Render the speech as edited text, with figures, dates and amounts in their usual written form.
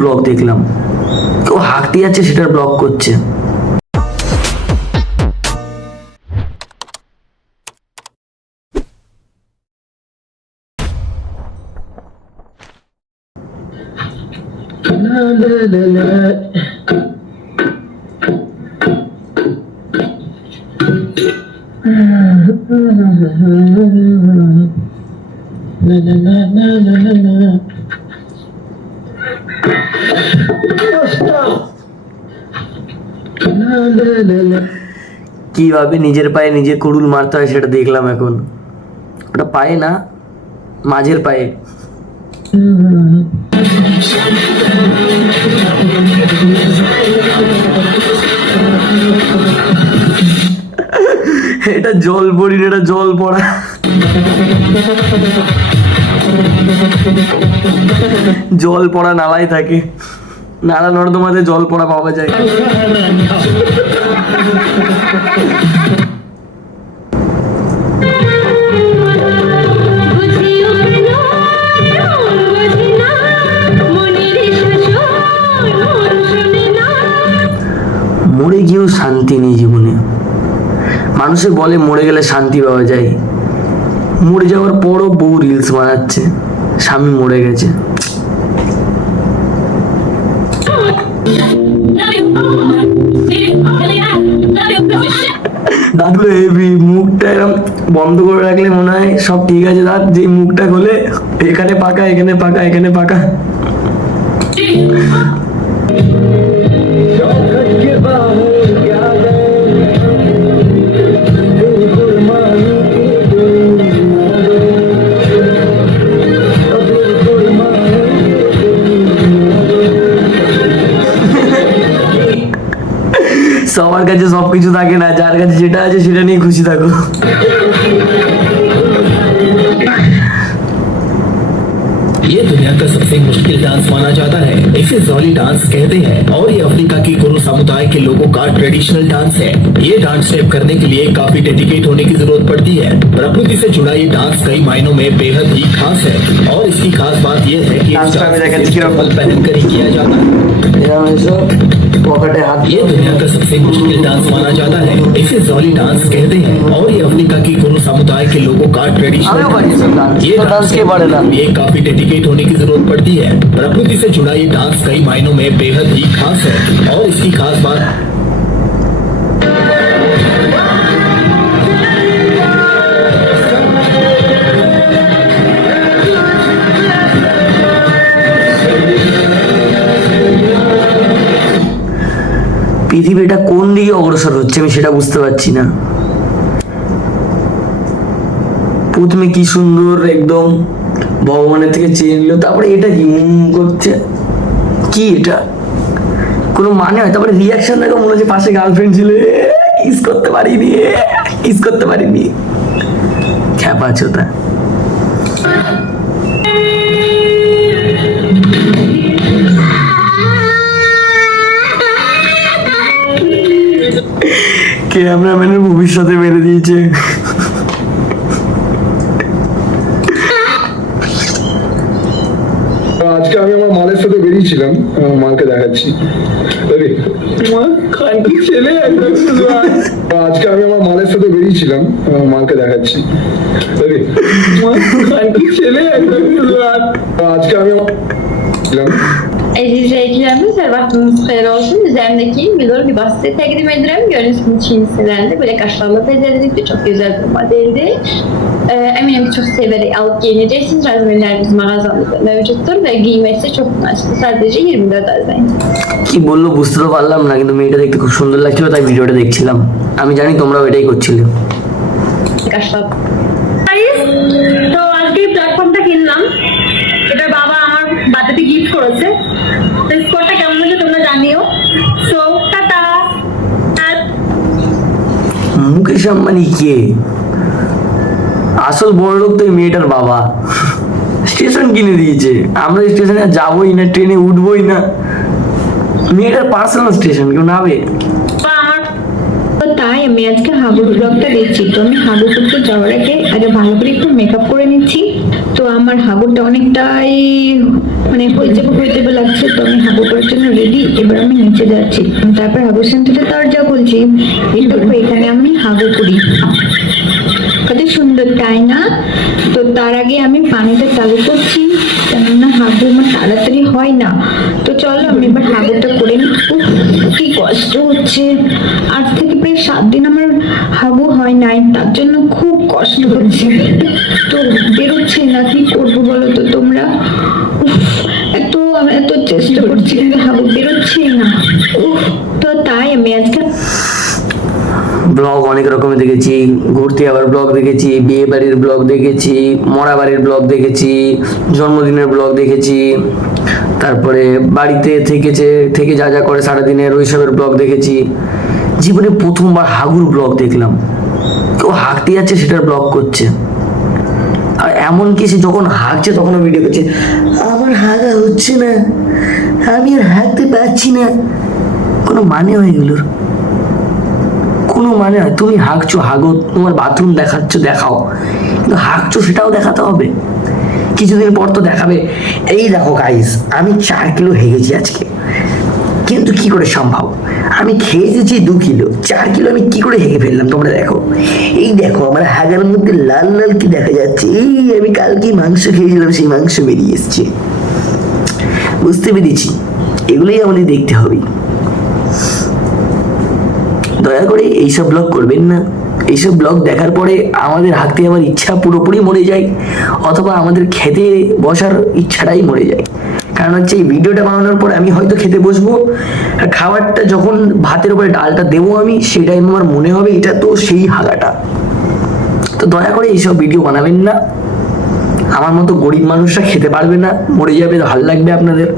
Blog দেখলাম, কেউ হাঁকতে যাচ্ছে সেটার ব্লগ করছে। কিভাবে নিজের পায়ে নিজে কুড়ুল মারতে হয় সেটা দেখলাম এখন। ওটা পায়ে না, মাঝের পায়ে। এটা জল পড়ি না, এটা জল পড়া। জল পড়া নালাই থাকে, নালা নর্দমাতে জল পড়া পাওয়া যায়। মরে গিয়েও শান্তি নেই জীবনে। মানুষে বলে মরে গেলে শান্তি পাওয়া যায়, মরে যাওয়ার পরও বউ রিলস বানাচ্ছে স্বামী মরে গেছে। দাঁতগুলো হেভি, মুখটা এরকম বন্ধ করে রাখলে মনে হয় সব ঠিক আছে। দাঁত যে মুখটা খোলে এখানে পাকা, এখানে পাকা, এখানে পাকা। সবার কাছে সবকিছু থাকে না, যার কাছে যেটা আছে সেটা নিয়ে খুশি থাকো। ये दुनिया का सबसे मुश्किल डांस माना जाता है। इसे जॉली डांस कहते हैं और ये अफ्रीका की कुरु समुदाय के लोगों का ट्रेडिशनल डांस है। ये डांस स्टेप करने के लिए काफी डेडिकेट होने की जरूरत पड़ती है। प्रकृति से जुड़ा ये डांस कई मायनों में बेहद ही खास है और इसकी खास बात यह है कि इस डांस को पहन कर ही किया जाता है। ये दुनिया का सबसे मुश्किल डांस माना जाता है। इसे जॉली डांस कहते हैं और ये अफ्रीका की कुरु समुदाय के लोगों का ट्रेडिशनल डांस। ये डांस के लिए काफी डेडिकेट होने की जरूरत पड़ती है। प्रकृति से जुड़ा ये डांस कई मायनों में बेहद ही खास है और इसकी खास बात পৃথিবীটা কোন দিকে অগ্রসর হচ্ছে আমি সেটা বুঝতে পারছি না। প্রথমে কি সুন্দর একদম ভগবানের থেকে চেয়ে নিল, তারপরে এটা কি করছে, কি এটা কোনো মানে হয়? তারপরে রিয়াকশন দেখো মনে হচ্ছে পাশে গার্লফ্রেন্ড ছিল, কিস করতে পারিনি, কিস করতে পারিনি, খ্যাপা ছোটা। ক্যামেরাম্যানের ভবিষ্যতে মেরে দিয়েছে। আজকে আমি আমার মালের সাথে বেরিয়েছিলাম, মালকে দেখাচ্ছি। আজকে আমি আমার মালের সাথে বেরিয়েছিলাম, মালকে দেখাচ্ছি। আজকে আমি Aziz izleyicilerimiz vaktiniz hayır olsun. Üzerimdeki bilor bir bahsi takdim ederim. Görüntüsünün Çin'sinden de böyle kaşlarla bezirdik. Çok güzel bir modeldi. Eminim ki çok severek alıp giyineceksiniz. Razmelerimiz mağazamızda mevcuttur ve giymesi çok naçlı. Sadece 24 azayın. কি বললো বুঝতে তো পারলাম না, কিন্তু মেয়েটা দেখতে খুব সুন্দর লাগছিল তাই ভিডিওটা দেখছিলাম। আমি জানি তোমরাও এটাই করছিলে। Kaşlar. তো আজকে প্ল্যাটফর্মটা কিনলাম। এটা বাবা আমার বার্থডেতে গিফট করেছে। তো স্কোরটা কেমন হয়েছে তোমরা জানিও। So tata. মুকেশ আম্বানি কে? আসল বড় লোক তো এই মেয়েটার বাবা। স্টেশন কিনে দিয়েছে, আমরা স্টেশনে যাবোই না, ট্রেনে উঠবোই না। মেয়েটার পার্সোনাল স্টেশন, কেউ নাবে। তো তাই আমি আজকে হাবুর ব্লগটা দিচ্ছি। তো আমি হাবু করতে যাওয়ার আগে ভালো করে একটু মেকআপ করে নিচ্ছি। তো আমার হাগুটা অনেকটাই মানে হয়ে যাবে লাগছে, তো আমি হাগু করার জন্য রেডি। এবার আমি নিচে যাচ্ছি, তারপর হাগু সেন্টারে দরজা খুলছি। এই দেখো এখানে আমি হাগু করি, কত সুন্দর তাই না? তো তার আগে আমি পানিটা চালু করছি, কেননা হাগু আমার তাড়াতাড়ি হয় না। তো চলো আমি এবার হাগুটা করে নিই। উফ, কি কষ্ট হচ্ছে, আজ থেকে প্রায় 7 দিন আমার হাগু হয় নাই, তার জন্য খুব কষ্ট হচ্ছে। তো বেরোচ্ছে না, কি করবো বলো তো তোমরা? উফ, আমি এত চেষ্টা করছি কিন্তু হাগু বেরোচ্ছেই না। উফ, তো তাই আমি আজকে ব্লগ অনেক রকমের দেখেছি, ঘুরতে যাওয়ার ব্লগ দেখেছি, বিয়ে বাড়ির ব্লগ দেখেছি, মরা বাড়ির ব্লগ দেখেছি, জন্মদিনের ব্লগ দেখেছি, তারপরে বাড়িতে থেকে যা যা করে সারাদিনের ওইসবের ব্লগ দেখেছি। জীবনে প্রথমবার হাগুর ব্লগ দেখলাম, কেউ হাঁকতে যাচ্ছে সেটার ব্লগ করছে, আর এমনকি সে যখন হাঁকছে তখনও ভিডিও করছে, আমার হাগা হচ্ছে না, আমি আর হাঁকতে পারছি না। কোনো মানে হয় এগুলোর? কোনো মানে হয়? তুমি হাঁকছো হাগো, তোমার বাথরুম দেখাচ্ছ দেখাও, কিন্তু হাঁকছো সেটাও দেখাতে হবে? কিছুদিন পর তো দেখাবে, এই দেখো গাইস আমি 4 কিলো হেগেছি আজকে, কিন্তু কি করে সম্ভব? আমি খেয়েছি 2 কিলো, 4 কিলো আমি কি করে হেগে ফেললাম তোমরা দেখো। এই দেখো আমার হাগার মধ্যে লাল লাল কি দেখা যাচ্ছে, এই আমি কালকে মাংস খেয়েছিলাম, সেই মাংস বেরিয়ে এসছে। বুঝতে পেরেছি, এগুলোই আমাদের দেখতে হবে। দয়া করে এইসব ব্লগ করবেন না। এইসব ব্লগ দেখার পরে আমাদের হাঁকতে যাওয়ার ইচ্ছা পুরোপুরি মরে যায়, অথবা আমাদের খেতে বসার ইচ্ছাটাই মরে যায়। কারণ হচ্ছে এই ভিডিওটা বানানোর পর আমি হয়তো খেতে বসবো, আর খাবারটা যখন ভাতের উপরে ডালটা দেবো আমি, সেই টাইম আমার মনে হবে এটা তো সেই হাগাটা। তো দয়া করে এইসব ভিডিও বানাবেন না, আমার মতো গরিব মানুষরা খেতে পারবে না, মরে যাবে, ভালো লাগবে আপনাদের।